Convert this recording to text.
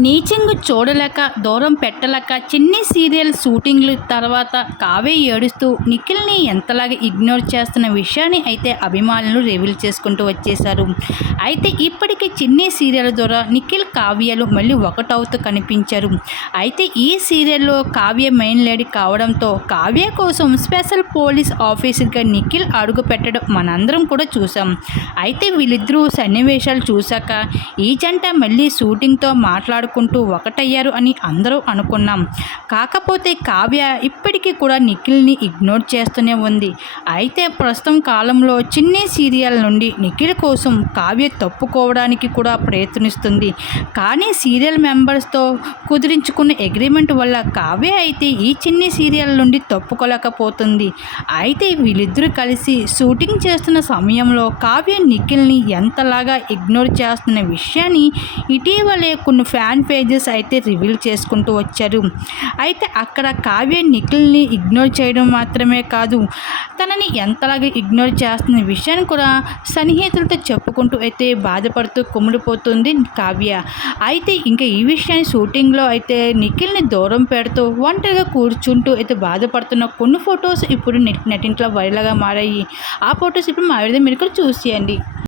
నీచింగు చూడలేక దూరం పెట్టలేక చిన్ని సీరియల్ షూటింగ్లు తర్వాత కావే ఏడుస్తూ నిఖిల్ని ఎంతలాగా ఇగ్నోర్ చేస్తున్న విషయాన్ని అయితే అభిమానులు రివీల్ చేసుకుంటూ వచ్చేశారు. అయితే ఇప్పటికీ చిన్ని సీరియల్ ద్వారా నిఖిల్ కావ్యలు మళ్ళీ ఒకటవుతూ కనిపించారు. అయితే ఈ సీరియల్లో కావ్య మెయిన్ లేడీ కావడంతో కావ్య కోసం స్పెషల్ పోలీస్ ఆఫీసర్గా నిఖిల్ అడుగు పెట్టడం మనందరం కూడా చూసాం అయితే వీళ్ళిద్దరూ సన్నివేశాలు చూశాక ఈ జంట మళ్ళీ షూటింగ్తో మాట్లాడుకుంటూ ఒకటయ్యారు అని అందరూ అనుకున్నాం. కాకపోతే కావ్య ఇప్పటికీ కూడా నిఖిల్ని ఇగ్నోర్ చేస్తూనే ఉంది. అయితే ప్రస్తుతం కాలంలో చిన్ని సీరియల్ నుండి నిఖిల్ కోసం కావ్య తప్పుకోవడానికి కూడా ప్రయత్నిస్తుంది. కానీ సీరియల్ మెంబర్స్తో కుదిరించుకున్న అగ్రిమెంట్ వల్ల కావ్య అయితే ఈ చిన్ని సీరియల్ నుండి తప్పుకోలేకపోతుంది. అయితే వీళ్ళిద్దరూ కలిసి షూటింగ్ చేస్తున్న సమయంలో కావ్య నిఖిల్ని ఎంతలాగా ఇగ్నోర్ చేస్తున్న విషయాన్ని ఇటీవలే కొన్ని ఫ్యాన్ పేజెస్ అయితే రివీల్ చేసుకుంటూ వచ్చారు. అయితే అక్కడ కావ్య నిఖిల్ని ఇగ్నోర్ చేయడం మాత్రమే కాదు తనని ఎంతలాగా ఇగ్నోర్ చేస్తున్న విషయాన్ని కూడా సన్నిహితులతో చెప్పుకుంటూ అయితే బాధపడుతూ కుమిడిపోతుంది కావ్య. అయితే ఇంకా ఈ విషయాన్ని షూటింగ్లో అయితే నిఖిల్ని దూరం పెడుతూ ఒంటరిగా కూర్చుంటూ అయితే బాధపడుతున్న కొన్ని ఫొటోస్ ఇప్పుడు నెట్ నెటింట్లో వైరల్గా మారాయి. ఆ ఫొటోస్ ఇప్పుడు మా విధంగా మీరు కూడా చూసేయండి.